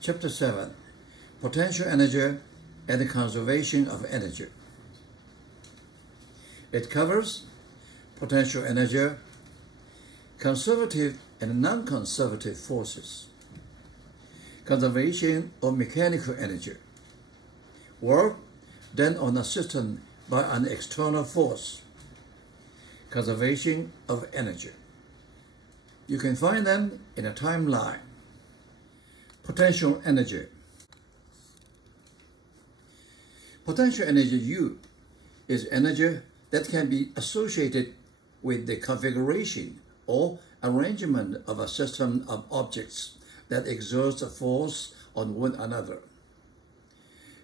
Chapter 7, Potential Energy and the Conservation of Energy. It covers potential energy, conservative and non-conservative forces, conservation of mechanical energy, work done on a system by an external force, conservation of energy. You can find them in a timeline. Potential energy. Potential energy U is energy that can be associated with the configuration or arrangement of a system of objects that exerts a force on one another.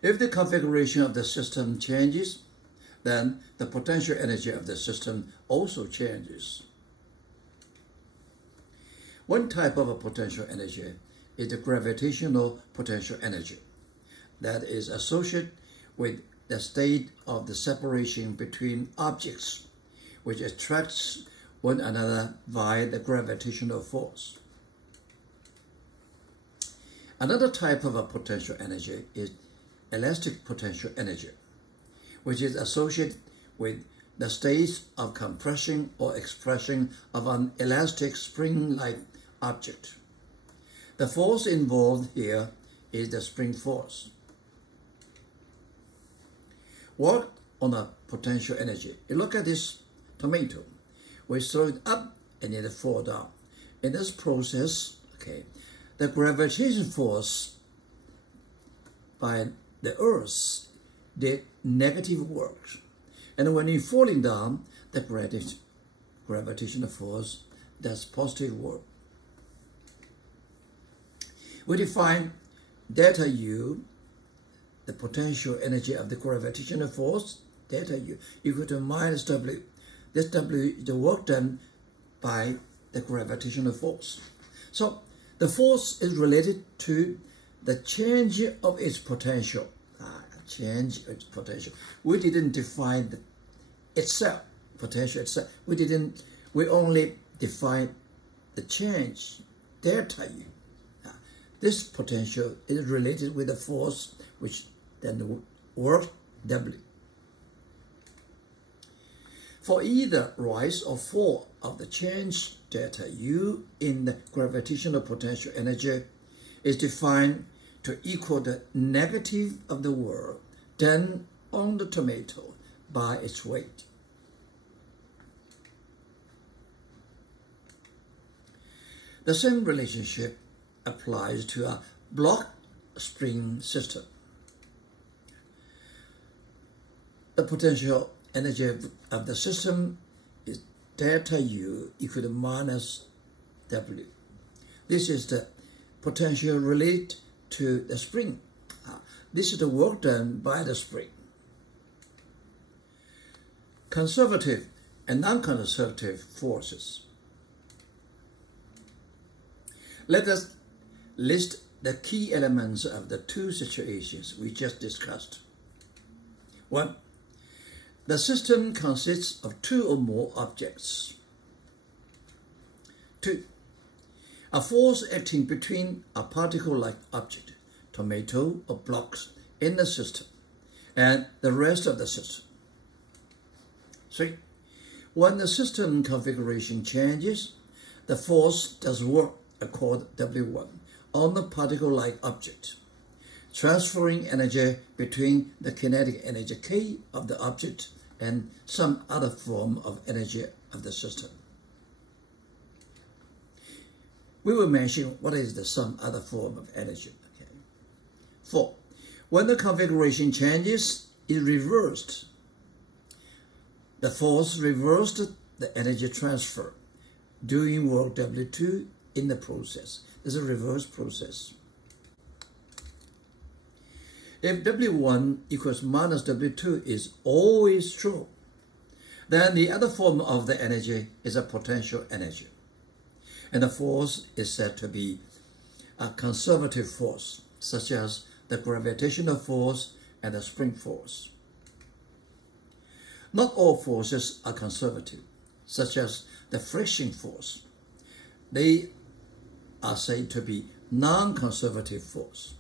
If the configuration of the system changes, then the potential energy of the system also changes. One type of a potential energy is the gravitational potential energy that is associated with the state of the separation between objects which attracts one another by the gravitational force. Another type of a potential energy is elastic potential energy, which is associated with the states of compression or expression of an elastic spring-like object. The force involved here is the spring force. Work on a potential energy. You look at this tomato. We throw it up and it falls down. In this process, the gravitational force by the earth did negative work. And when you're falling down, the gravitational force does positive work. We define delta U, the potential energy of the gravitational force, delta U, equal to minus W. This W is the work done by the gravitational force. So the force is related to the change of its potential. Change its potential. We didn't define the potential itself. We only define the change, delta U. This potential is related with the force which then work W. For either rise or fall of the change delta U in the gravitational potential energy is defined to equal the negative of the work done on the tomato by its weight. The same relationship applies to a block spring system. The potential energy of the system is delta U equal to minus W. This is the potential related to the spring. This is the work done by the spring. Conservative and non-conservative forces. Let us list the key elements of the two situations we just discussed. 1. The system consists of two or more objects. 2. A force acting between a particle-like object, tomato or blocks, in the system and the rest of the system. 3. When the system configuration changes, the force does work called W1 on the particle-like object, transferring energy between the kinetic energy K of the object and some other form of energy of the system. We will mention what is the some other form of energy. 4. When the configuration changes, it reversed. The force reversed the energy transfer, doing work W2 in the process. It's a reverse process. If W1 equals minus W2 is always true, then the other form of the energy is a potential energy. And the force is said to be a conservative force, such as the gravitational force and the spring force. Not all forces are conservative, such as the friction force. They are said to be non-conservative force.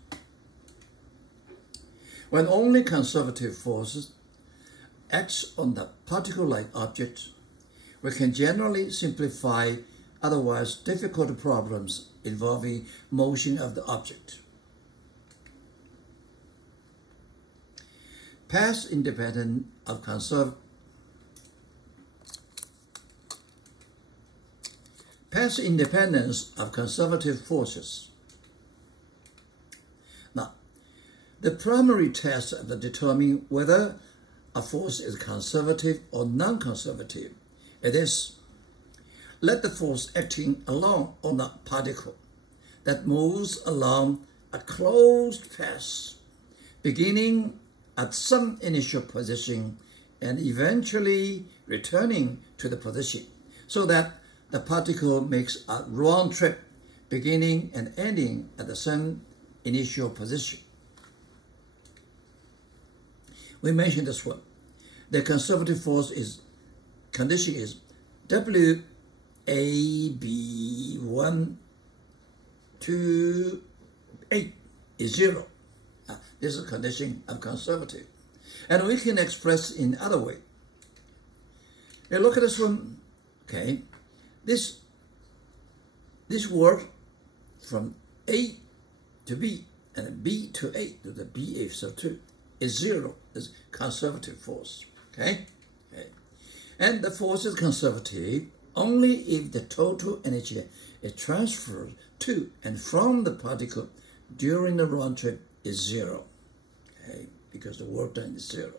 When only conservative forces act on the particle-like object, we can generally simplify otherwise difficult problems involving motion of the object. Path independence of conservative forces. Now, the primary test of determining whether a force is conservative or non-conservative is this: let the force acting along on a particle that moves along a closed path, beginning at some initial position and eventually returning to the position, so that the particle makes a round trip beginning and ending at the same initial position. We mentioned this one. The conservative force condition is WAB1 to 8 is 0. This is a condition of conservative. And we can express in other way. Now look at this one. Okay. This word from A to B and B to A to the BA so 2 is 0, is conservative force. Okay? And the force is conservative only if the total energy is transferred to and from the particle during the round trip is 0. Okay? Because the work done is 0.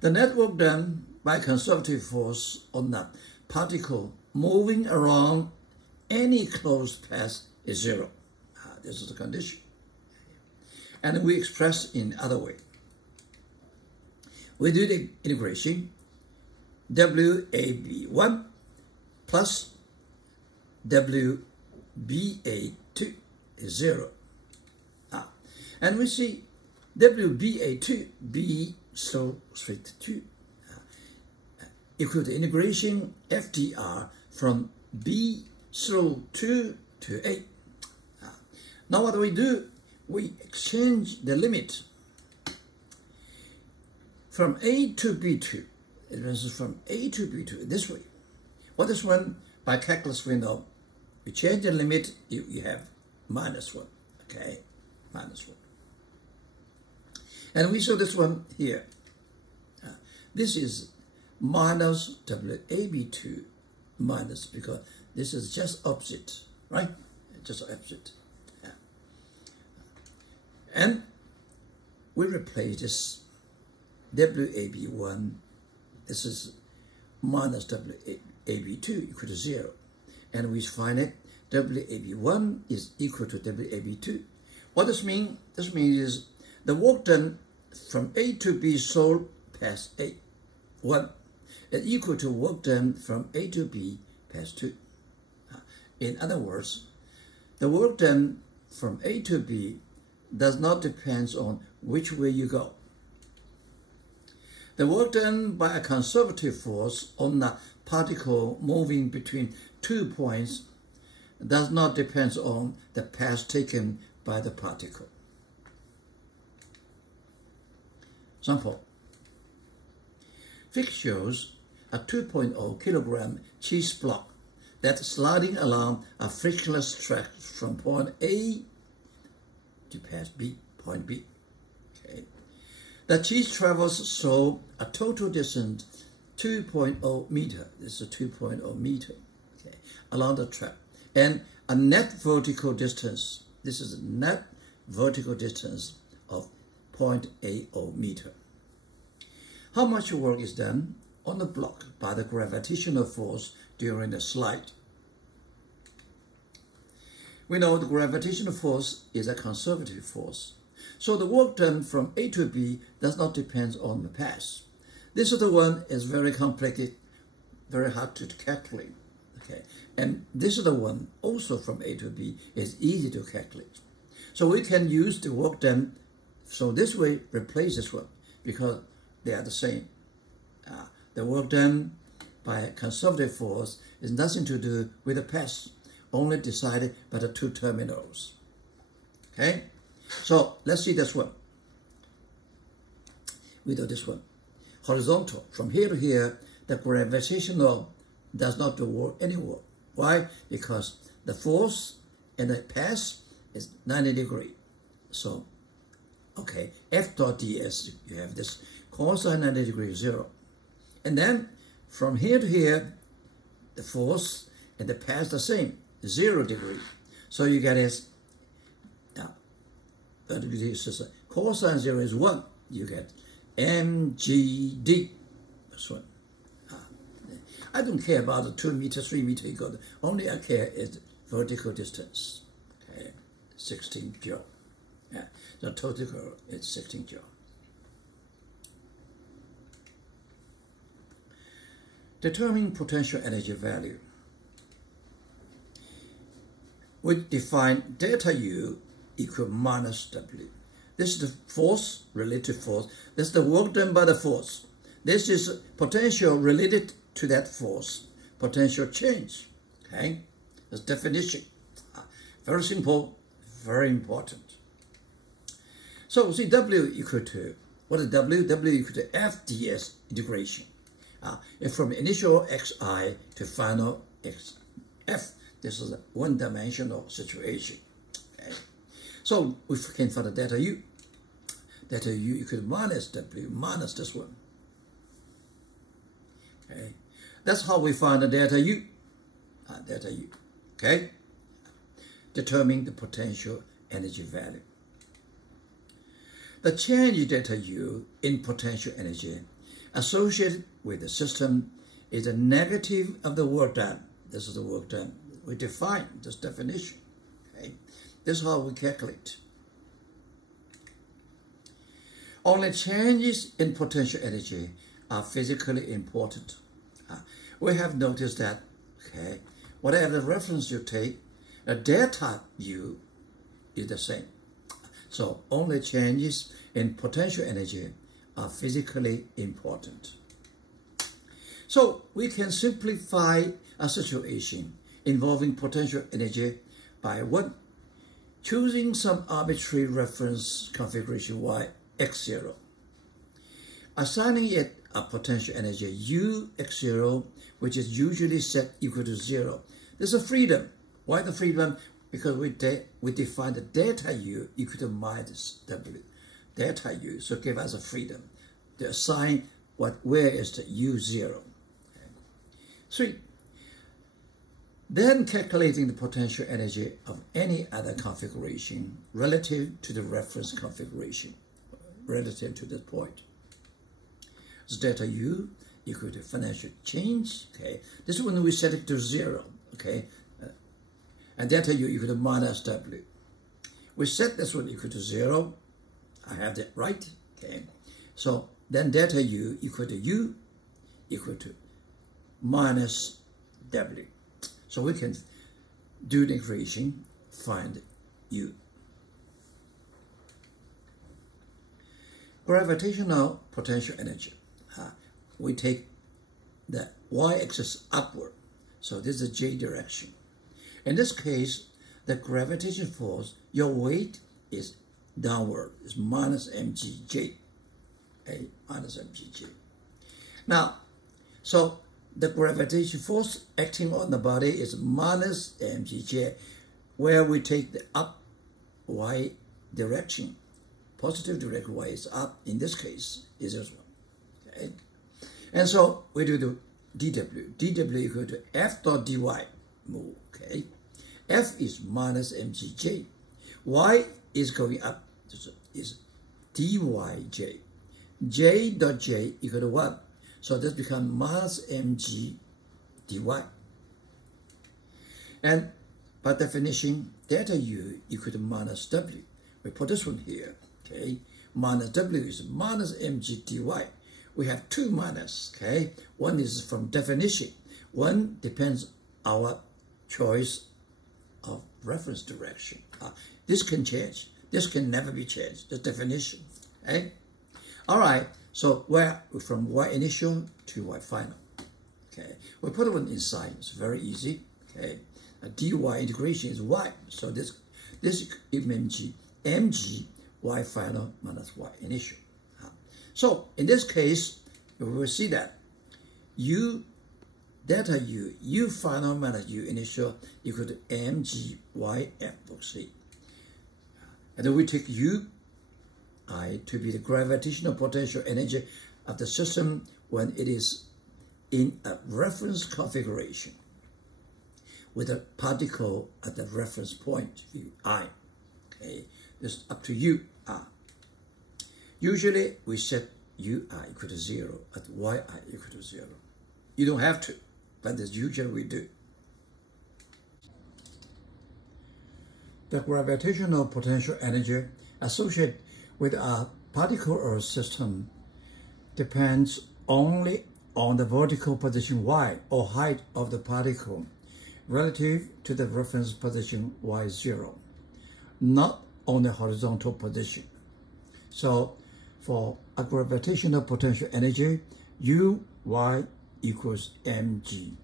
The net work done by conservative force on the particle moving around any closed path is 0. This is the condition. And we express in other way. We do the integration. WAB1 plus WBA2 is 0. And we see WBA2, B so straight 2, equal to integration FDR from B through 2 to 8. Now what do? We exchange the limit from A to B2. It means from A to B2 this way. What is one? By calculus we know. You change the limit, you have -1. Okay, -1. And we saw this one here. This is minus WAB2 minus, because this is just opposite, right? Just opposite. Yeah. And we replace this WAB1, this is minus WAB2 equal to 0. And we find it WAB1 is equal to WAB2. What does this mean? This means is the work done from A to B sold past A1 is equal to work done from A to B past 2. In other words, the work done from A to B does not depend on which way you go. The work done by a conservative force on a particle moving between 2 points does not depend on the path taken by the particle. Example. Figure shows a 2.0 kilogram cheese block that's sliding along a frictionless track from point A to past B, point B. Okay. The cheese travels so a total distance 2.0 meter. This is 2.0 meter, okay, along the track, and a net vertical distance. This is a net vertical distance of 0.80 meter. How much work is done on the block by the gravitational force during the slide? We know the gravitational force is a conservative force, so the work done from A to B does not depend on the path. This is the one is very complicated, very hard to calculate. Okay, and this is the one also from A to B is easy to calculate. So we can use the work done. So this way replace this one because they are the same. The work done by conservative force is nothing to do with the path. only decided by the two terminals. Okay, so let's see this one. We do this one. Horizontal, from here to here, the gravitational does not do any work. Why? Because the force and the path is 90 degrees. So, okay, F dot ds, you have this cosine 90 degrees 0. And then from here to here, the force and the path the same, 0 degree. So you get this, now, cosine 0 is 1. You get mgd. This one. I don't care about the 2 meter, 3 meter equal. Only I care is vertical distance. Okay, 16 joule. Yeah, the total is 16 joule. Determining potential energy value. We define delta U equal minus W. This is the force, relative force. This is the work done by the force. This is potential related to that force, potential change. Okay, that's definition. Very simple, very important. So see, W equal to, what is W? W equal to F ds integration. And from initial xi to final xf, this is a one-dimensional situation. Okay. So we can find the delta U. Delta U equal to minus W minus this one. Okay. That's how we find the delta U. Delta U. Okay. Determine the potential energy value. The change delta U in potential energy associated with the system is a negative of the work done. This is the work done. We define this definition. Okay. This is how we calculate. Only changes in potential energy are physically important. We have noticed that, okay, whatever the reference you take, the delta U is the same. So only changes in potential energy are physically important. So we can simplify a situation involving potential energy by one, choosing some arbitrary reference configuration y x0, assigning it a potential energy U x0, which is usually set equal to 0. There's a freedom. Why the freedom? Because we define the delta U equal to minus W. Delta U, so give us a freedom to assign where is the U0. Okay. 3. Then calculating the potential energy of any other configuration relative to the reference configuration, relative to that point. So delta U equal to financial change. Okay, this is when we set it to 0. Okay, and delta U equal to minus W. We set this one equal to 0. I have that right. Okay, so then delta U equal to minus W. So we can do the equation, find U. Gravitational potential energy. We take the y-axis upward. So this is the j direction. In this case, the gravitational force, your weight is downward, is minus mgj. Okay, minus mgj. Now, so the gravitational force acting on the body is minus mgj, where we take the up y direction. Positive direction y is up. In this case, is this one. Okay, and so we do the dw. Dw equal to f dot dy move. Okay, f is minus mgj. Y is going up. Is dyj. J dot j equal to 1. So this becomes minus mg dy. And by definition, delta U equal to minus W. We put this one here. Okay, minus W is minus mg dy. We have two minus. Okay, one is from definition. One depends our choice of reference direction. This can change. This can never be changed. The definition. Okay. All right. So where from y initial to y final. Okay. We put it inside. It's very easy. Okay. dy integration is y. So this mg y final minus y initial. So in this case, we will see that u delta u final minus u initial equal to mg ym. See, and then we take u I to be the gravitational potential energy of the system when it is in a reference configuration with a particle at the reference point I. Okay, this is up to you. Usually we set ui equal to 0 at yi equal to 0. You don't have to, but that's usually we do. The gravitational potential energy associated with a particle or system depends only on the vertical position y or height of the particle relative to the reference position y0, not on the horizontal position. So for a gravitational potential energy, uy equals mgy.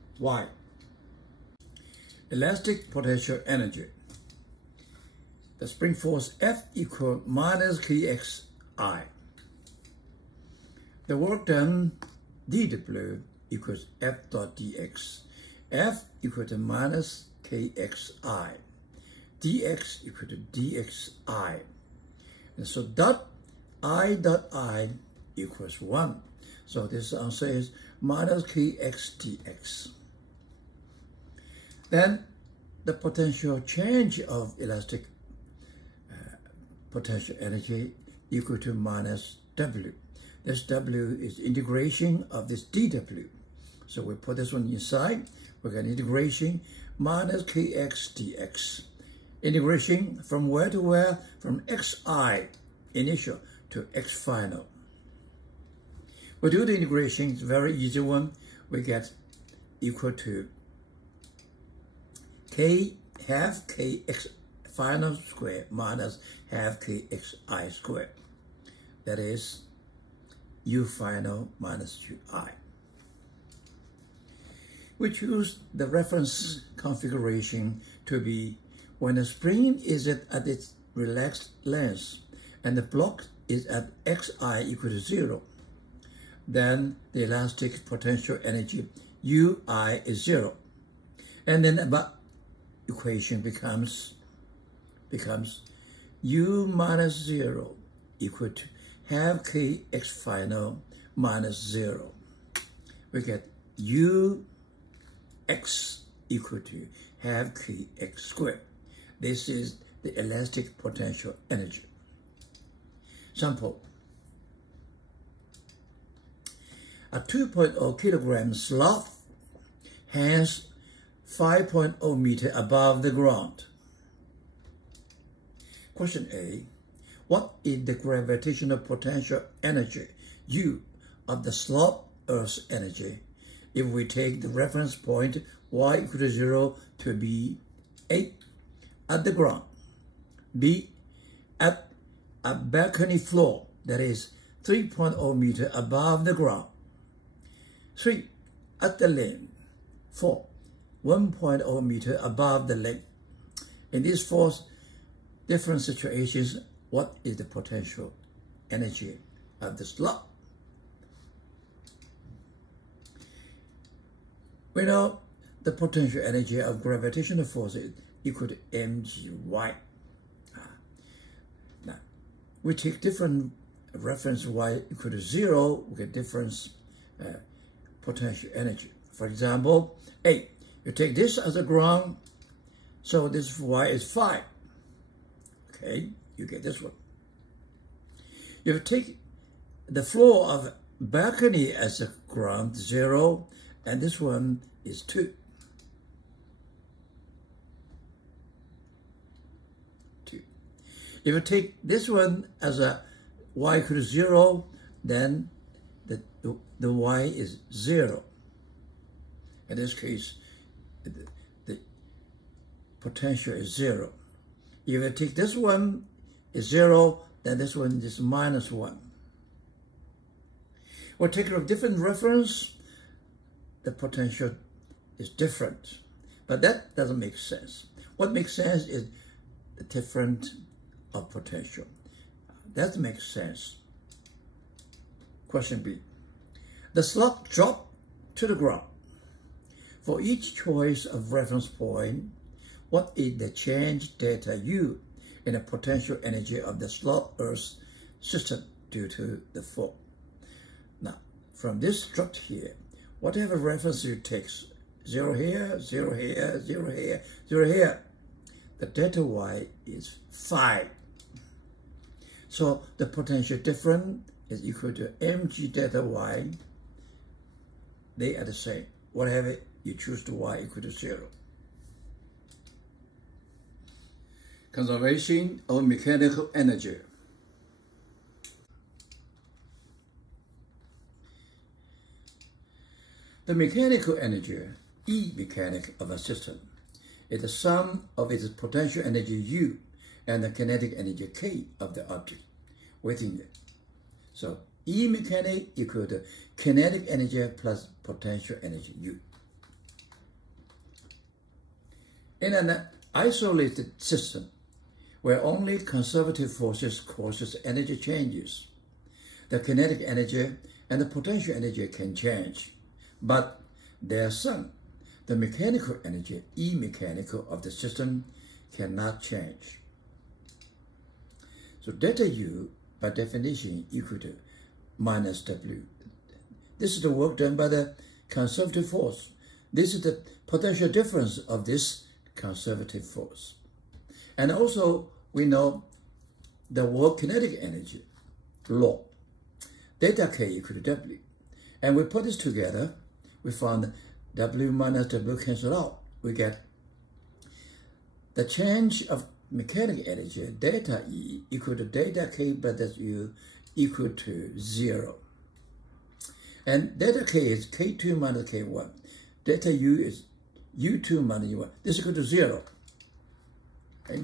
Elastic potential energy. The spring force F equals minus kxi. The work done dw equals F dot dx. F equal to minus kxi. Dx equal to dxi. And so dot I equals 1. So this answer is minus kx dx. Then the potential change of elastic potential energy equal to minus w. This w is integration of this dw. So we put this one inside. We get integration minus kx dx. Integration from where to where? From xi initial to x final. We do the integration, it's a very easy one. We get equal to k half kx final square minus half kxi square. That is u final minus ui. We choose the reference configuration to be when the spring is at its relaxed length and the block is at xi equal to 0, then the elastic potential energy ui is 0. And then the equation becomes u minus 0 equal to half kx final minus 0. We get ux equal to half kx squared. This is the elastic potential energy. Sample. A 2.0 kilogram sloth hangs 5.0 meter above the ground. Question A. What is the gravitational potential energy, U, of the sloth Earth's energy, if we take the reference point y equal to 0 to be 8 at the ground, B, at a balcony floor that is 3.0 meter above the ground, 3, at the lane, 4, 1.0 meter above the lake. In these 4 different situations, what is the potential energy of the sloth? We know the potential energy of gravitational force is equal to mgy. Now, we take different reference y equal to 0, we get different potential energy. For example, A, you take this as a ground, so this y is 5. Okay, you get this one. You take the floor of balcony as a ground, 0, and this one is 2. 2. If you take this one as a y equal to 0, then the y is 0. In this case, the potential is 0. If you take this one is 0, then this one is minus 1. We'll take a different reference. The potential is different. But that doesn't make sense. What makes sense is the difference of potential. That makes sense. Question B. The slug dropped to the ground. For each choice of reference point, what is the change delta U in the potential energy of the slug Earth system due to the fall? Now, from this structure here, whatever reference you take, 0 here, 0 here, 0 here, 0 here, the delta Y is 5. So the potential difference is equal to mg delta Y. They are the same. Whatever you choose to Y equal to 0. Conservation of mechanical energy. The mechanical energy, E mechanic of a system, is the sum of its potential energy U and the kinetic energy K of the object within it. So E mechanic equal to kinetic energy plus potential energy U. In an isolated system where only conservative forces causes energy changes, the kinetic energy and the potential energy can change, but their sum, the mechanical energy, E mechanical of the system, cannot change. So delta U, by definition, equal to minus W. This is the work done by the conservative force. This is the potential difference of this conservative force. And also, we know the work kinetic energy law, delta K equal to W. And we put this together, we found W minus W cancel out. We get the change of mechanic energy, delta E, equal to delta K plus U equal to 0. And delta K is K2 minus K1. Delta U is U2 minus U1. This is equal to 0. Okay?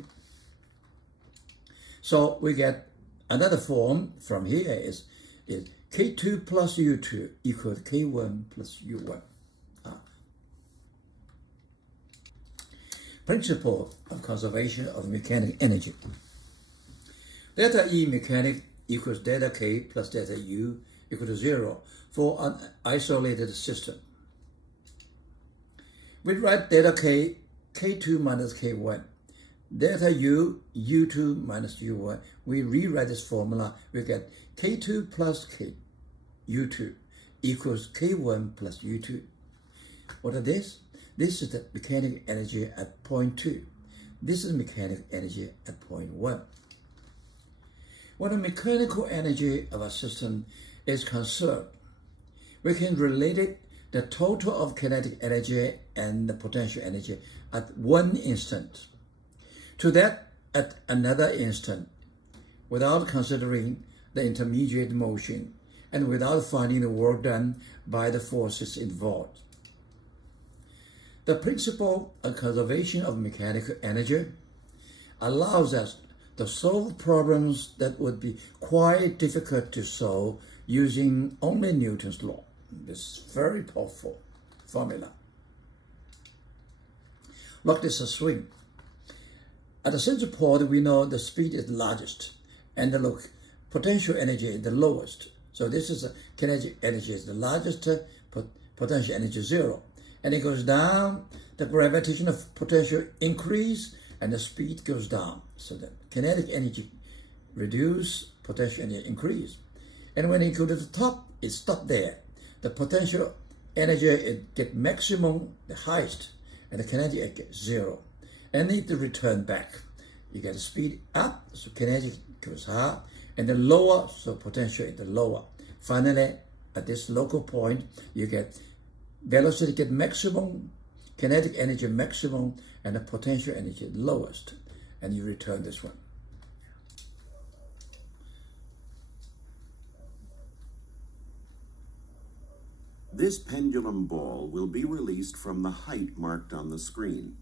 So we get another form from here is K2 plus U2 equals K1 plus U1. Principle of conservation of mechanic energy. Delta E mechanic equals delta K plus delta U equal to 0 for an isolated system. We write delta K, K2 minus K1. Delta U, U2 minus U1. We rewrite this formula. We get K2 plus K, U2 equals K1 plus U2. What is this? This is the mechanic energy at point 2. This is mechanic energy at point 1. When the mechanical energy of a system is conserved, we can relate it, the total of kinetic energy and the potential energy at one instant to that at another instant without considering the intermediate motion and without finding the work done by the forces involved. The principle of conservation of mechanical energy allows us to solve problems that would be quite difficult to solve using only Newton's law. This is very powerful formula. Look, this is a swing. At the center point, we know the speed is largest, and the potential energy is the lowest. So this is the kinetic energy is the largest, potential energy 0. And it goes down, the gravitational potential increase, and the speed goes down. So the kinetic energy reduce, potential energy increase. And when it goes to the top, it stops there. The potential energy it get maximum, the highest, and the kinetic energy gets 0. And need to return back. You get the speed up, so kinetic goes high, and the lower, so potential is the lower. Finally, at this local point, you get velocity get maximum, kinetic energy maximum, and the potential energy lowest. And you return this one. This pendulum ball will be released from the height marked on the screen.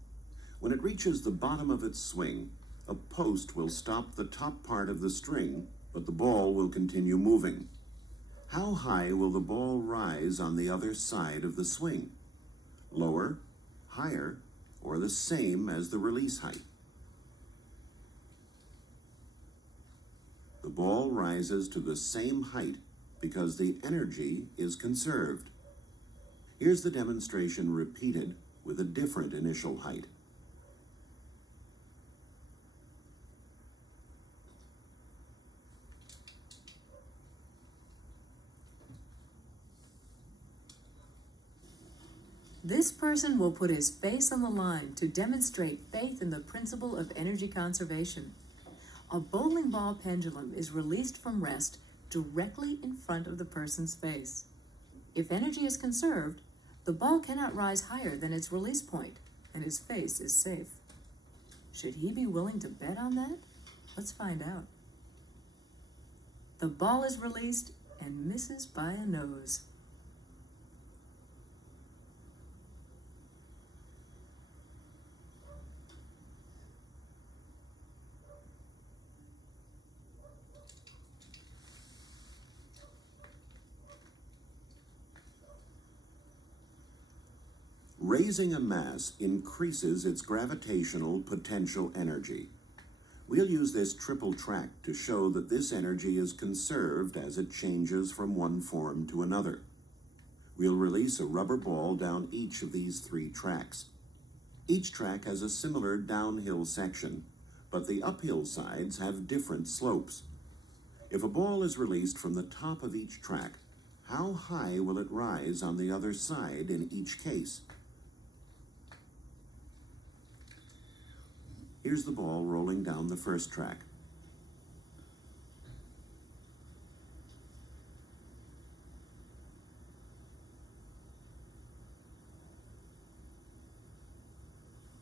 When it reaches the bottom of its swing, a post will stop the top part of the string, but the ball will continue moving. How high will the ball rise on the other side of the swing? Lower, higher, or the same as the release height. The ball rises to the same height because the energy is conserved. Here's the demonstration repeated with a different initial height. This person will put his face on the line to demonstrate faith in the principle of energy conservation. A bowling ball pendulum is released from rest directly in front of the person's face. If energy is conserved, the ball cannot rise higher than its release point, and his face is safe. Should he be willing to bet on that? Let's find out. The ball is released and misses by a nose. Raising a mass increases its gravitational potential energy. We'll use this triple track to show that this energy is conserved as it changes from one form to another. We'll release a rubber ball down each of these 3 tracks. Each track has a similar downhill section, but the uphill sides have different slopes. If a ball is released from the top of each track, how high will it rise on the other side in each case? Here's the ball rolling down the first track.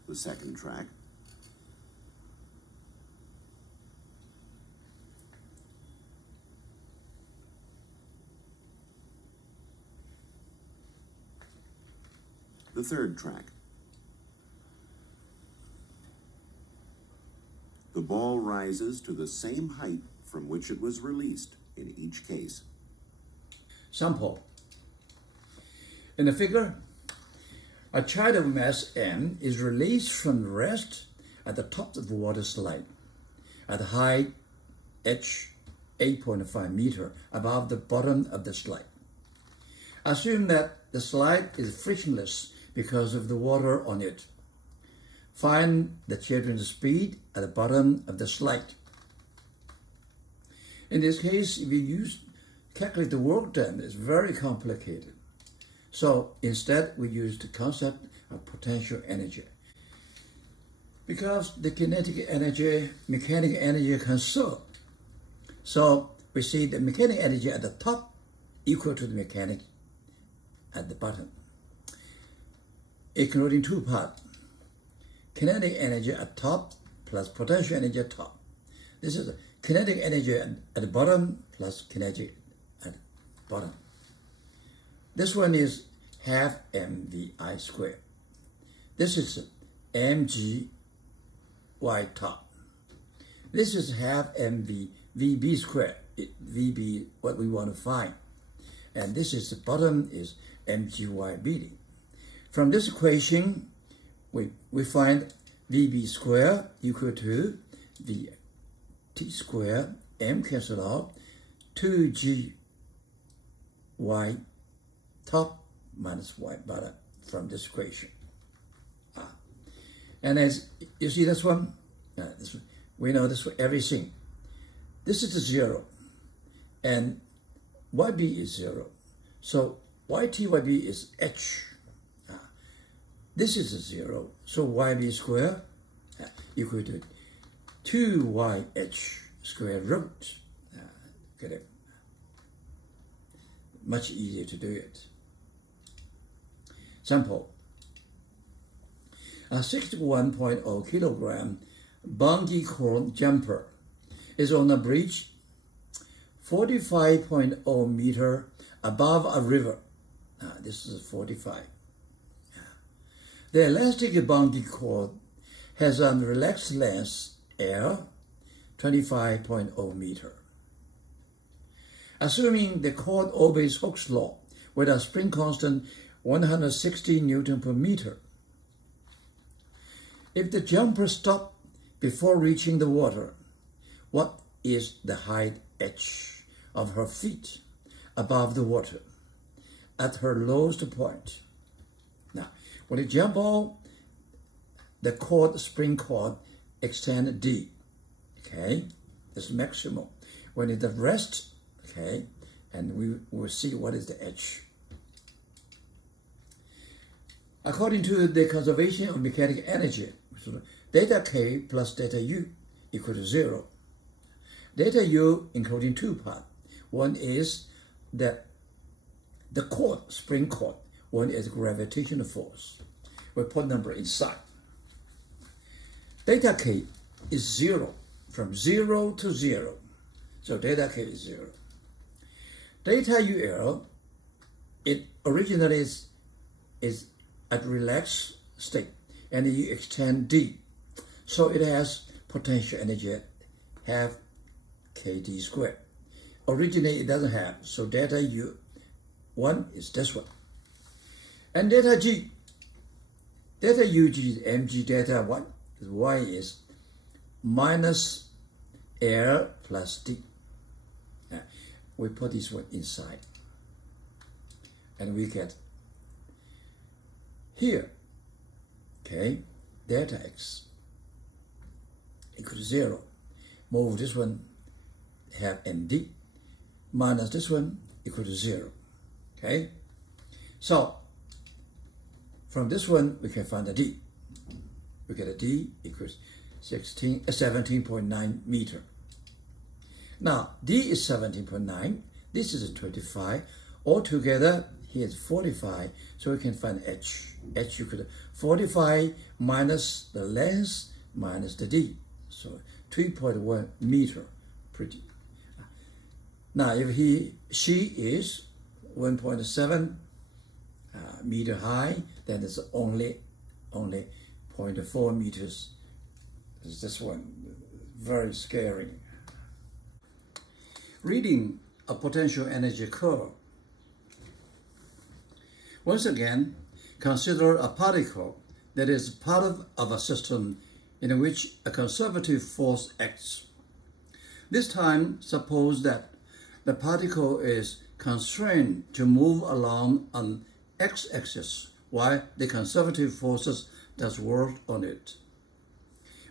The second track. The third track. The ball rises to the same height from which it was released in each case. Sample. In the figure, a child of mass m is released from rest at the top of the water slide at height h 8.5 meter above the bottom of the slide. Assume that the slide is frictionless because of the water on it. Find the children's speed at the bottom of the slide. In this case, if you calculate the work done, it's very complicated. So instead, we use the concept of potential energy. Because the kinetic energy, mechanical energy conserved. So we see the mechanical energy at the top equal to the mechanical at the bottom, including 2 parts. Kinetic energy at top plus potential energy at top. This is kinetic energy at the bottom plus kinetic at the bottom. This one is half mvi squared. This is mgy top. This is half vb squared. Vb, what we want to find. And this is the bottom is mgy. From this equation, we find VB squared equal to VT squared, M cancel out, 2G Y top minus Y bottom from this equation. And as you see this one, we know this for everything. This is the 0, and YB is 0. So YT/YB is H. This is a 0, so YB squared equal to 2YH square root. Get it? Much easier to do it. Sample. A 61.0 kilogram bungee cord jumper is on a bridge 45.0 meter above a river. This is 45. The elastic bungee cord has a relaxed length L, 25.0 meter. Assuming the cord obeys Hooke's law with a spring constant 160 Newton per meter, If the jumper stopped before reaching the water, what is the height h of her feet above the water at her lowest point? Now, when you jump off, the cord, spring cord, extend d, okay? That's maximum. When it at rest, okay, and we will see what is the h. According to the conservation of mechanical energy, delta K plus delta U equal to 0. Delta U encoding two parts. One is the cord, spring cord. One is gravitational force. We put number inside. Delta K is 0, from 0 to 0. So delta K is 0. Delta UL, it originally is at relaxed state, and you extend D. So it has potential energy half kd squared. Originally it doesn't have, so delta U1 is this one. And delta G, delta UG is mg delta 1, Y is minus L plus D. We put this one inside, and we get here, okay, delta x equal to 0. Move this one, have md, minus this one equal to 0, okay? So, from this one, we can find the d. We get a d equals 17.9 meter. Now, d is 17.9, this is 25, altogether, here is 45, so we can find h. H equal to 45 minus the length minus the d, so 3.1 meter. Pretty. Now, if she is 1.7 meter high, then it's only 0.4 meters. This one, very scary. Reading a potential energy curve. Once again, consider a particle that is part of a system in which a conservative force acts. This time, suppose that the particle is constrained to move along an x-axis while the conservative forces does work on it.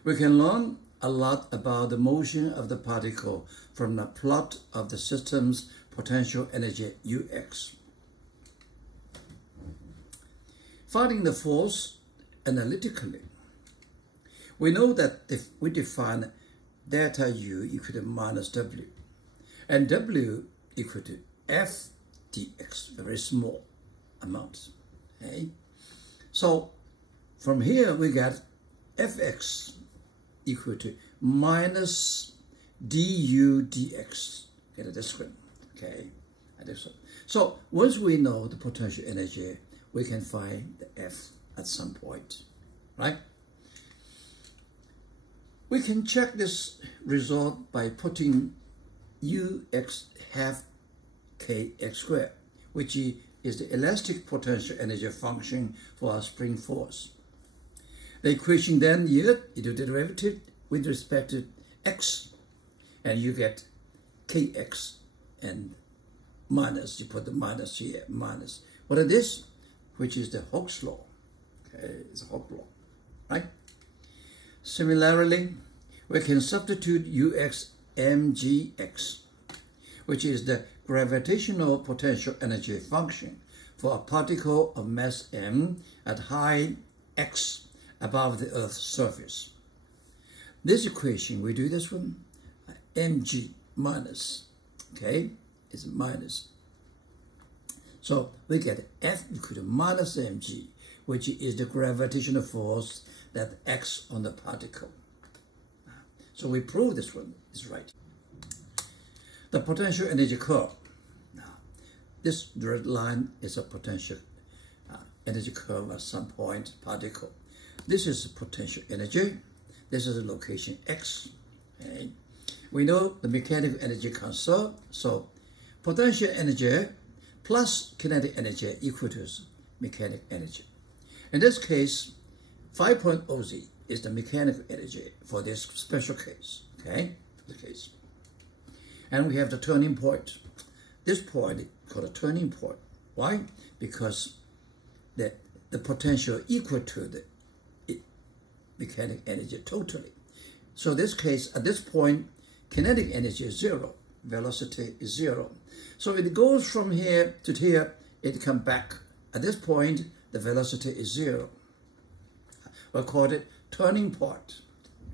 We can learn a lot about the motion of the particle from the plot of the system's potential energy Ux. Finding the force analytically, we know that if we define delta U equal to minus W, and W equal to F dx, very small amounts, okay? So from here we get Fx equal to minus du dx. Get this one, okay? And this one. So once we know the potential energy, we can find the F at some point, right? We can check this result by putting Ux half kx squared, which is the elastic potential energy function for our spring force. The equation then you do the derivative with respect to x, and you get kx and minus, you put the minus here, minus. What is this? Which is the Hooke's law. Okay, it's a Hooke's law, right? Similarly, we can substitute Ux mgx, which is the gravitational potential energy function for a particle of mass m at height x above the Earth's surface. This equation, we do this one, mg minus, okay, is minus. So we get F equal to minus mg, which is the gravitational force that acts on the particle. So we prove this one is right. The potential energy curve. Now, this red line is a potential energy curve at some point particle. This is potential energy. This is the location x. Okay. We know the mechanical energy conserved, so potential energy plus kinetic energy equals mechanical energy. In this case, 5.0z is the mechanical energy for this special case, okay? The case. And we have the turning point. This point is called a turning point. Why? Because the potential equal to the mechanical energy totally. So this case, at this point, kinetic energy is zero, velocity is zero. So it goes from here to here, it comes back. At this point, the velocity is zero. We'll call it turning point.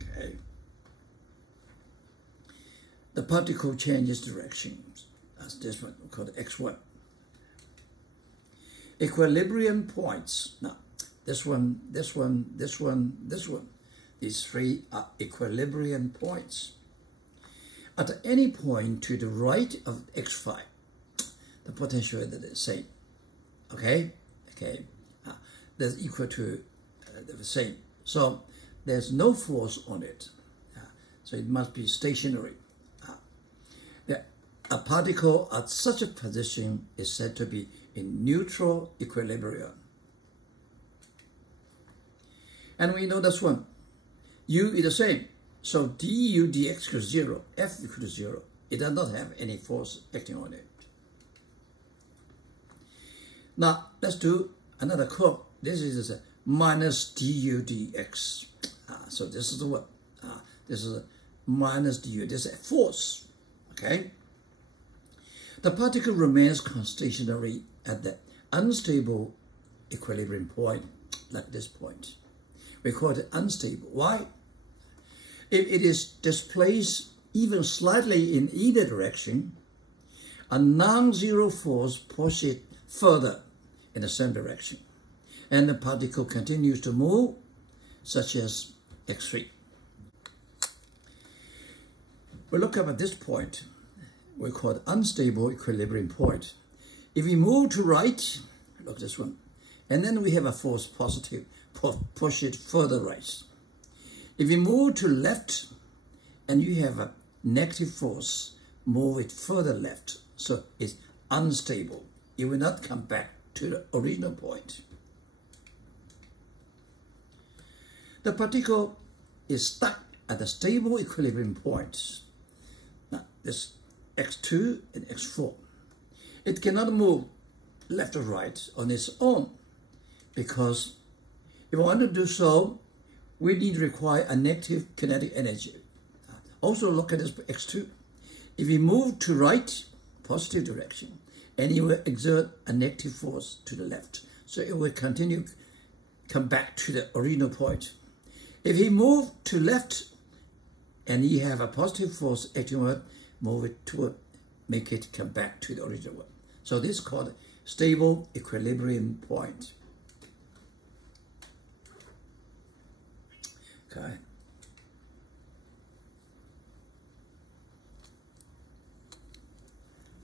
Okay. The particle changes direction. As this one, we call it x1. Equilibrium points. Now, this one, this one, this one, this one. These three are equilibrium points. At any point to the right of x5, the potential is the same. Okay? Okay. That's equal to the same. So there's no force on it. So it must be stationary. A particle at such a position is said to be in neutral equilibrium. And we know this one. U is the same. So du dx equals 0, F equals 0. It does not have any force acting on it. Now, let's do another curve. This is a minus du dx. So this is the one. This is a minus du. This is a force. Okay? The particle remains stationary at the unstable equilibrium point, like this point. We call it unstable. Why? If it is displaced even slightly in either direction, a non-zero force pushes it further in the same direction, and the particle continues to move, such as x3. We look up at this point. We call it unstable equilibrium point. If we move to right, look at this one, and then we have a force positive, push it further right. If we move to left, and you have a negative force, move it further left. So it's unstable. It will not come back to the original point. The particle is stuck at the stable equilibrium point. Now, this x2 and x4. It cannot move left or right on its own, because if we want to do so, we need to require a negative kinetic energy. Also look at this x2. If we move to right, positive direction, and it will exert a negative force to the left. So it will continue, come back to the original point. If we move to left, and you have a positive force acting on it, move it toward, make it come back to the original one. So this is called stable equilibrium point. Okay.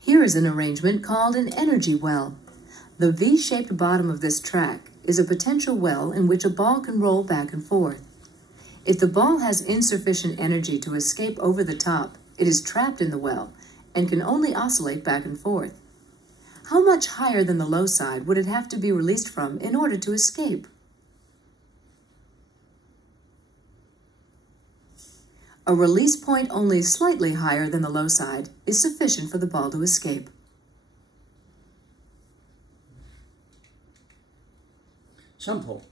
Here is an arrangement called an energy well. The V-shaped bottom of this track is a potential well in which a ball can roll back and forth. If the ball has insufficient energy to escape over the top, it is trapped in the well and can only oscillate back and forth. How much higher than the low side would it have to be released from in order to escape? A release point only slightly higher than the low side is sufficient for the ball to escape. Sample.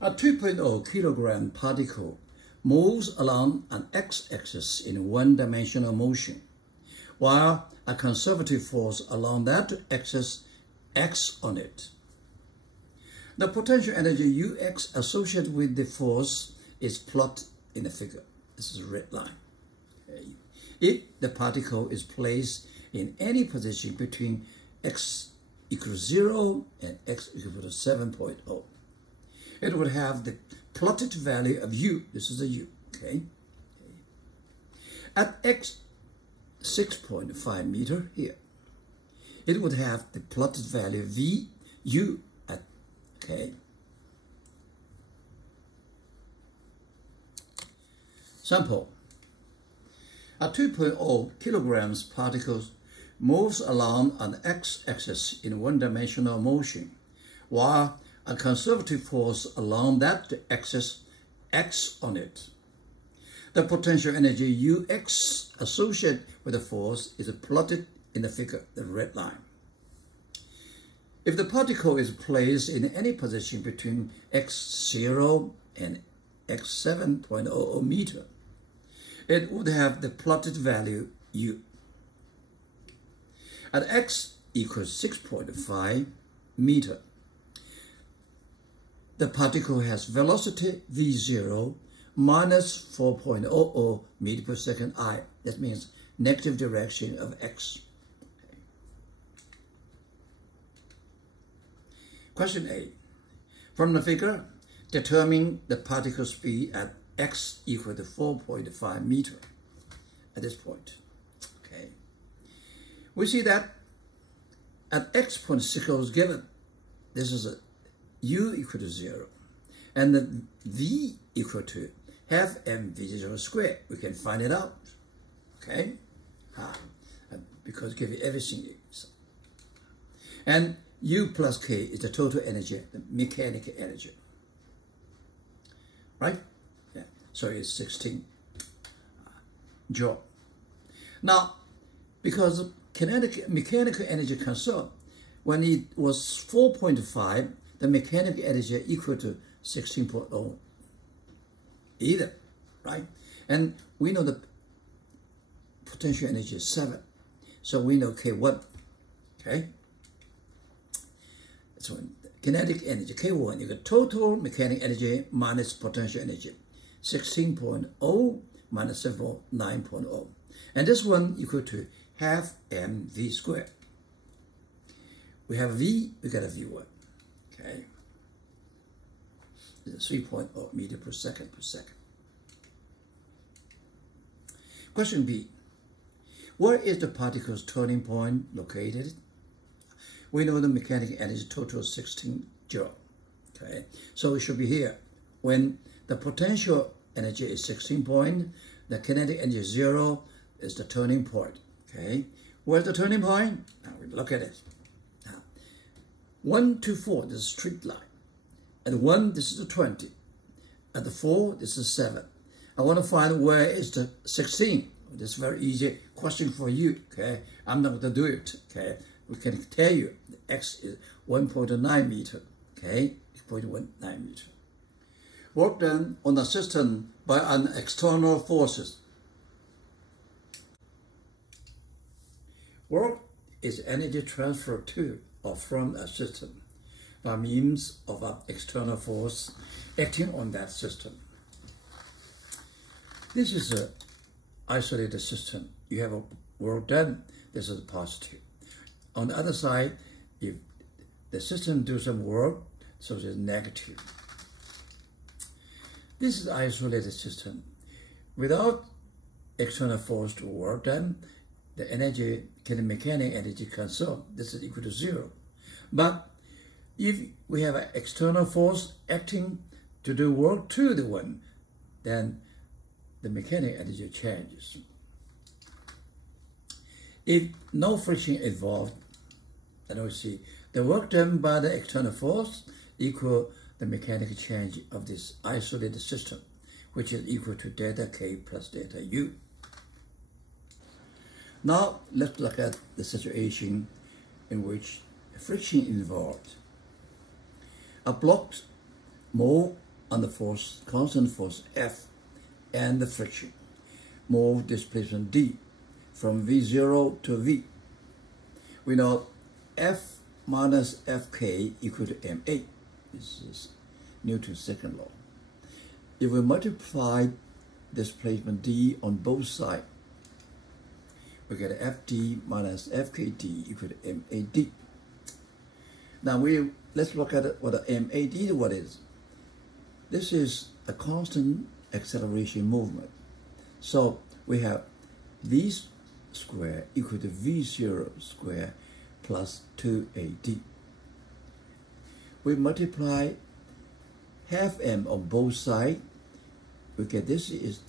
A 2.0 kilogram particle moves along an x-axis in one-dimensional motion, while a conservative force along that axis acts on it. The potential energy Ux associated with the force is plotted in the figure. This is a red line. Okay. If the particle is placed in any position between x equals 0 and x equal to 7.0, it would have the plotted value of U. This is a U. Okay. At x 6.5 meter here, it would have the plotted value V U at, okay. Sample. A 2.0 kilograms particle moves along an x-axis in one-dimensional motion, while a conservative force along that axis acts on it. The potential energy Ux associated with the force is plotted in the figure, the red line. If the particle is placed in any position between x0 and x7.00 meter, it would have the plotted value U. At x equals 6.5 meter, the particle has velocity v0 minus 4.00 meter per second I. That means negative direction of x. Question 8. From the figure, determine the particle speed at x equal to 4.5 meter at this point. Okay. We see that at x.6 is given. This is a u equal to 0. And the v equal to half mv0 squared. We can find it out. Okay? Because give you everything. And U plus K is the total energy, the mechanical energy. Right? Yeah. So it's 16 joule. Now, because mechanical energy conserved, when it was 4.5, the mechanical energy equal to 16.0 either, right? And we know the potential energy is 7. So we know K1, okay? So kinetic energy, K1, you get total mechanical energy minus potential energy, 16.0 minus 9.0. And this one equal to half mv squared. We have V, we got a V1, okay? It's 3.0 meter per second per second. Question B. Where is the particle's turning point located? We know the mechanical energy total is 16 joule. Okay, so it should be here. When the potential energy is 16 point, the kinetic energy is 0 is the turning point. Okay, where's the turning point? Now we look at it. Now, 1 to 4, this is a straight line. At 1, this is a 20. At the 4, this is 7. I want to find where is the 16. This is a very easy question for you. Okay, I'm not going to do it. Okay, we can tell you the x is 1.9 meter. Okay, 0.19 meter. Work done on the system by an external forces. Work is energy transfer to or from a system by means of an external force acting on that system. This is an isolated system. You have a work done, this is positive. On the other side, if the system do some work, so it's negative. This is isolated system. Without external force to work done, the energy, mechanical energy consumed, this is equal to 0. But if we have an external force acting to do work to the one, then the mechanical energy changes. If no friction involved, then we see the work done by the external force equal the mechanical change of this isolated system, which is equal to delta K plus delta U. Now let's look at the situation in which friction involved. A block move under force, constant force F, and the friction move displacement D from V0 to V. We know F minus Fk equal to ma. This is Newton's second law. If we multiply displacement D on both sides, we get Fd minus Fkd equal to mad. Now let's look at what the mad what is. This is a constant acceleration movement. So we have v square equal to v0 square plus 2ad. We multiply half m on both sides. We get this is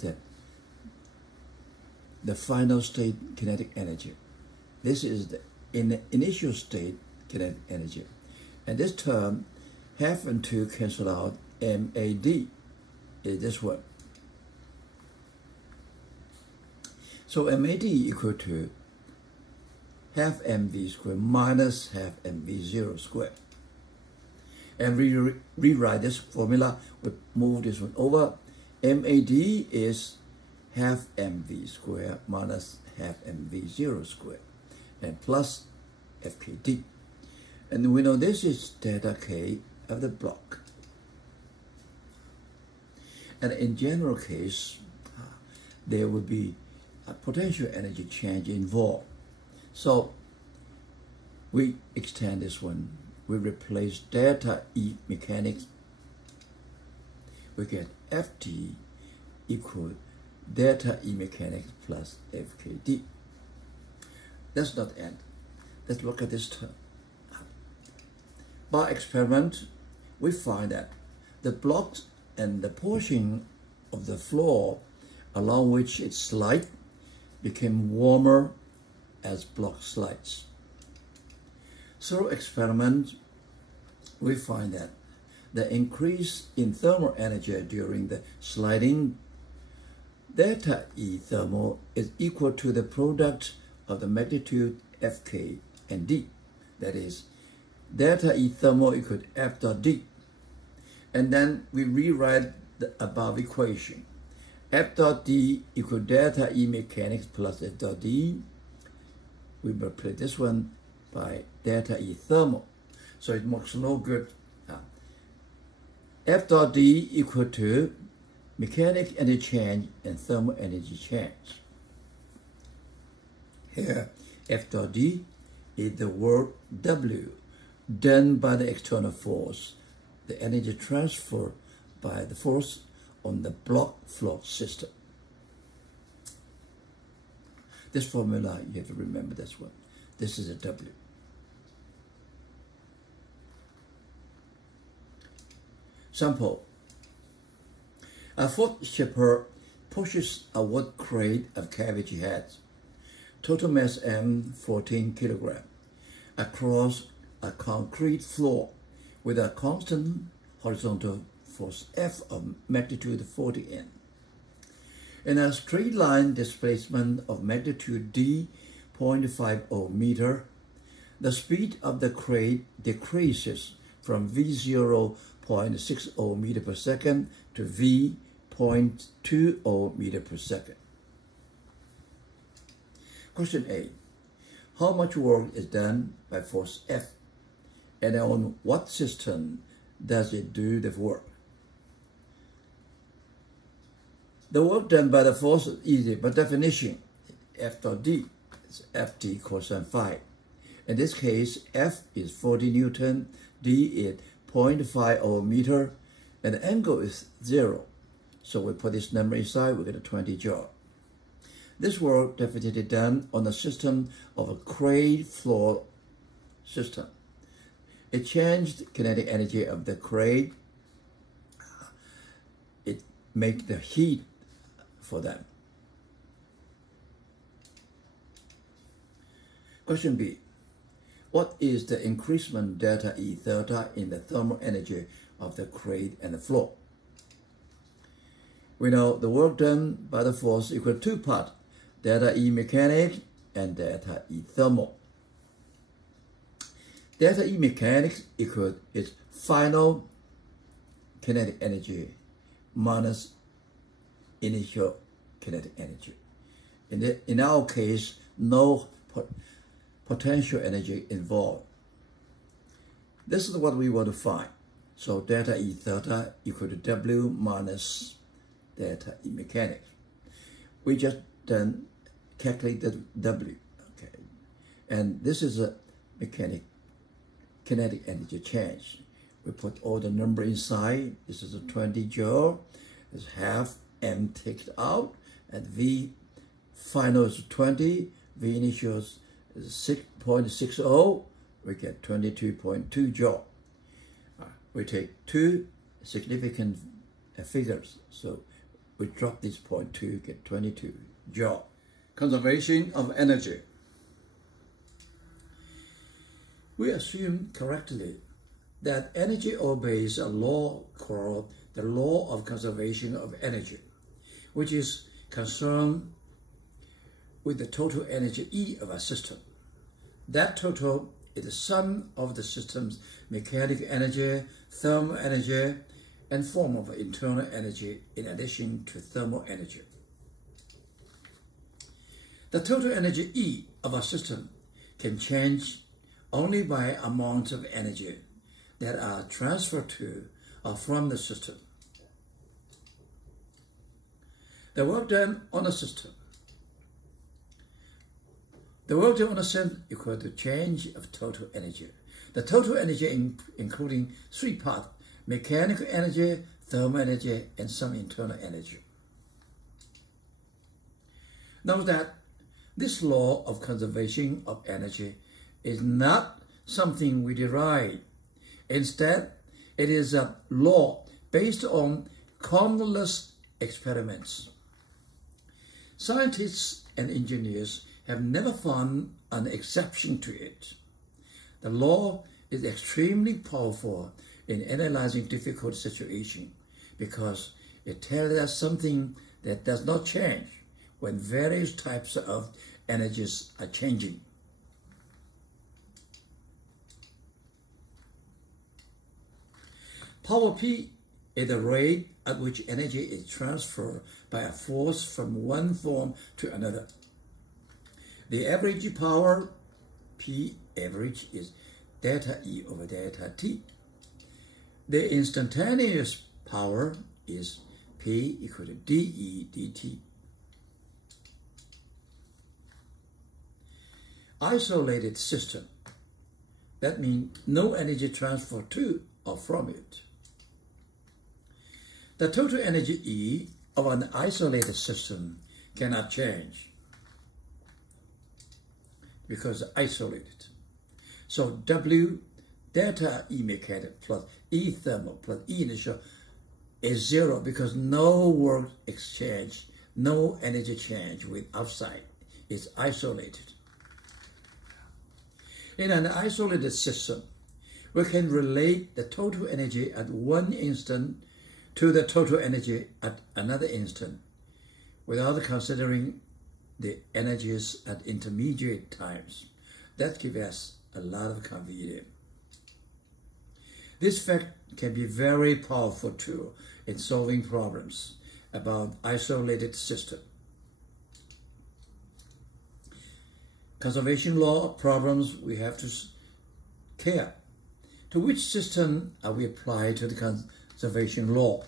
the final state kinetic energy. This is the initial state kinetic energy. And this term half and 2 cancel out. MAD is this one. So MAD equal to half mv squared minus half mv0 squared. And we rewrite this formula, we move this one over. MAD is half mv squared minus half mv0 squared, and plus FKD. And we know this is delta K of the block. And in general case, there will be a potential energy change involved. So we extend this one. We replace delta E mechanics. We get FT equal delta E mechanics plus FKD. That's not end. Let's look at this term. By experiment, we find that the blocks and the portion of the floor along which it slides became warmer as block slides. Through experiment, we find that the increase in thermal energy during the sliding delta E thermal is equal to the product of the magnitude Fk and D. That is, delta E thermal equal to F dot D. And then we rewrite the above equation. F dot D equal delta E mechanics plus F dot D. We multiply this one by delta E thermal. So it makes no good. F dot D equal to mechanical energy change and thermal energy change. Here, F dot D is the work W done by the external force, the energy transfer by the force on the block flow system. This formula, you have to remember this one. This is a W. Sample. A foot shipper pushes a wood crate of cabbage heads, total mass M 14 kg, across a concrete floor with a constant horizontal force F of magnitude 40 N. In a straight line displacement of magnitude D 0.50 meter, the speed of the crate decreases from V0 0.60 meter per second to V 0.20 meter per second. Question A. How much work is done by force F, and on what system does it do the work? The work done by the force is easy, by definition, F dot D is Ft cosine phi. In this case, F is 40 Newton, D is 0.50 meter, and the angle is 0. So we put this number inside, we get a 20 joule. This work definitely done on the system of a crate floor system. It changed kinetic energy of the crate. It make the heat for them. Question B. What is the increment delta E theta in the thermal energy of the crate and the floor? We know the work done by the force equal to 2 parts, delta E mechanics and delta E thermal. Delta E mechanics equal its final kinetic energy minus initial kinetic energy. In our case, no potential energy involved. This is what we want to find. So delta E theta equal to W minus delta E mechanics. We just then calculate the W, okay? And this is a kinetic energy change. We put all the number inside. This is a 20 joule. It's half M taken out, and V final is 20. V initial is 6.60. We get 22.2 joule. We take two significant figures, so we drop this 0.2, get 22 joule. Conservation of energy. We assume correctly that energy obeys a law called the law of conservation of energy, which is concerned with the total energy E of a system. That total is the sum of the system's mechanical energy, thermal energy, and form of internal energy in addition to thermal energy. The total energy E of a system can change only by amounts of energy that are transferred to or from the system. The work done on a system. The work done on a system equal to change of total energy. The total energy including three parts: mechanical energy, thermal energy, and some internal energy. Note that this law of conservation of energy is not something we derive. Instead, it is a law based on countless experiments. Scientists and engineers have never found an exception to it. The law is extremely powerful in analyzing difficult situations because it tells us something that does not change when various types of energies are changing. Power P is the rate at which energy is transferred by a force from one form to another. The average power, P average, is delta E over delta T. The instantaneous power is P equal to dE dt. Isolated system. That means no energy transfer to or from it. The total energy E of an isolated system cannot change because isolated. So W delta E mechanical plus E thermal plus E initial is zero because no work exchange, no energy change with outside. It's isolated. In an isolated system, we can relate the total energy at one instant to the total energy at another instant without considering the energies at intermediate times. That gives us a lot of convenience. This fact can be very powerful too in solving problems about isolated systems. Conservation law problems, we have to care. To which system are we applied to the conservation law?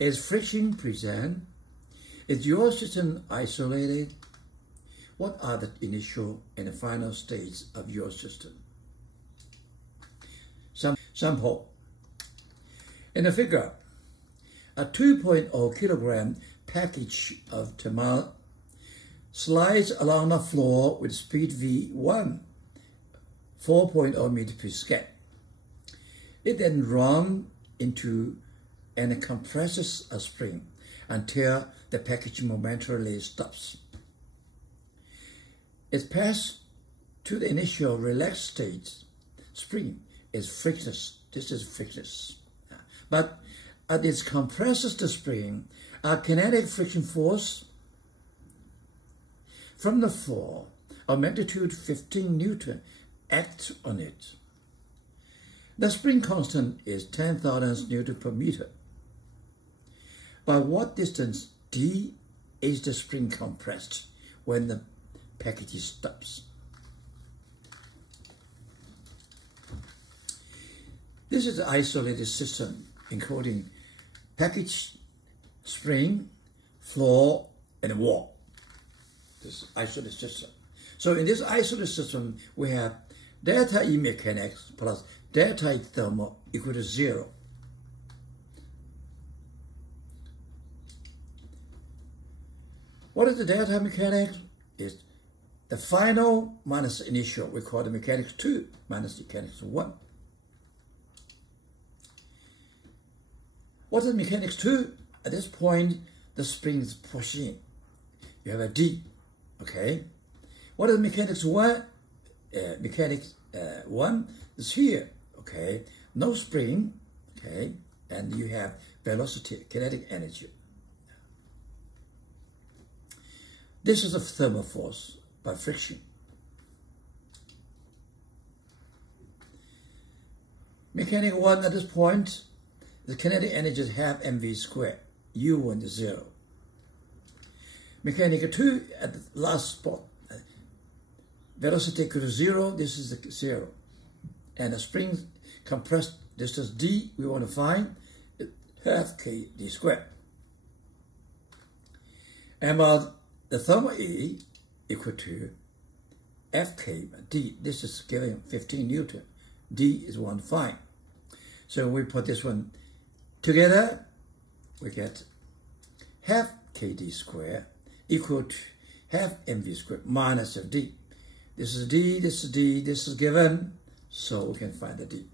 Is friction present? Is your system isolated? What are the initial and the final states of your system? Sample. In the figure, a 2.0 kilogram package of tomato slides along the floor with speed V1, 4.0 meters per second. It then runs into and compresses a spring until the package momentarily stops. It passes to the initial relaxed state. Spring is frictionless. This is frictionless. But as it compresses the spring, a kinetic friction force from the floor of magnitude 15 Newton acts on it. The spring constant is 10,000 Newton per meter. By what distance d is the spring compressed when the package stops? This is an isolated system including package, spring, floor, and wall. This isolated system. So in this isolated system, we have delta E mechanics plus delta E thermal equal to 0. What is the delta mechanics? Is the final minus initial. We call the mechanics 2 minus mechanics 1. What is mechanics 2? At this point, the spring is pushing. You have a D, okay? What is mechanics 1? Mechanics 1 is here, okay, no spring, okay, and you have velocity, kinetic energy. This is a thermal force by friction. Mechanical 1 at this point, the kinetic energy is half mv squared. U1 is 0. Mechanical 2 at the last spot, velocity equal to 0, this is the 0. And the spring compressed distance d, we want to find half kd squared. And about the thermal E equal to Fk d, this is given 15 Newton. D is 1.5. So we put this one together, we get half kd squared equal to half mv squared minus of d. This is d, this is d, this is given, so we can find the d.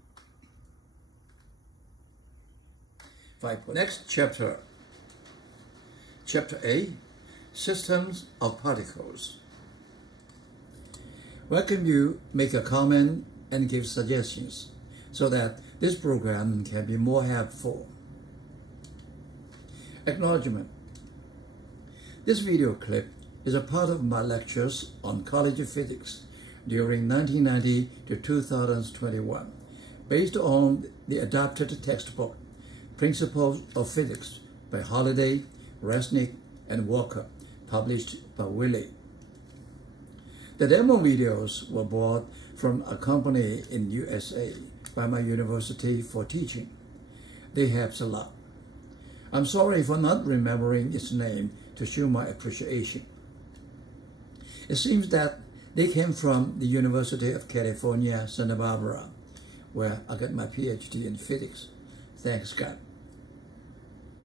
Next chapter, Chapter A, Systems of Particles. Welcome you make a comment and give suggestions so that this program can be more helpful. Acknowledgement. This video clip is a part of my lectures on college physics during 1990 to 2021, based on the adapted textbook, Principles of Physics by Holliday, Resnick, and Walker, published by Wiley. The demo videos were bought from a company in USA by my university for teaching. They help a lot. I'm sorry for not remembering its name to show my appreciation. It seems that they came from the University of California, Santa Barbara, where I got my PhD in physics. Thanks God.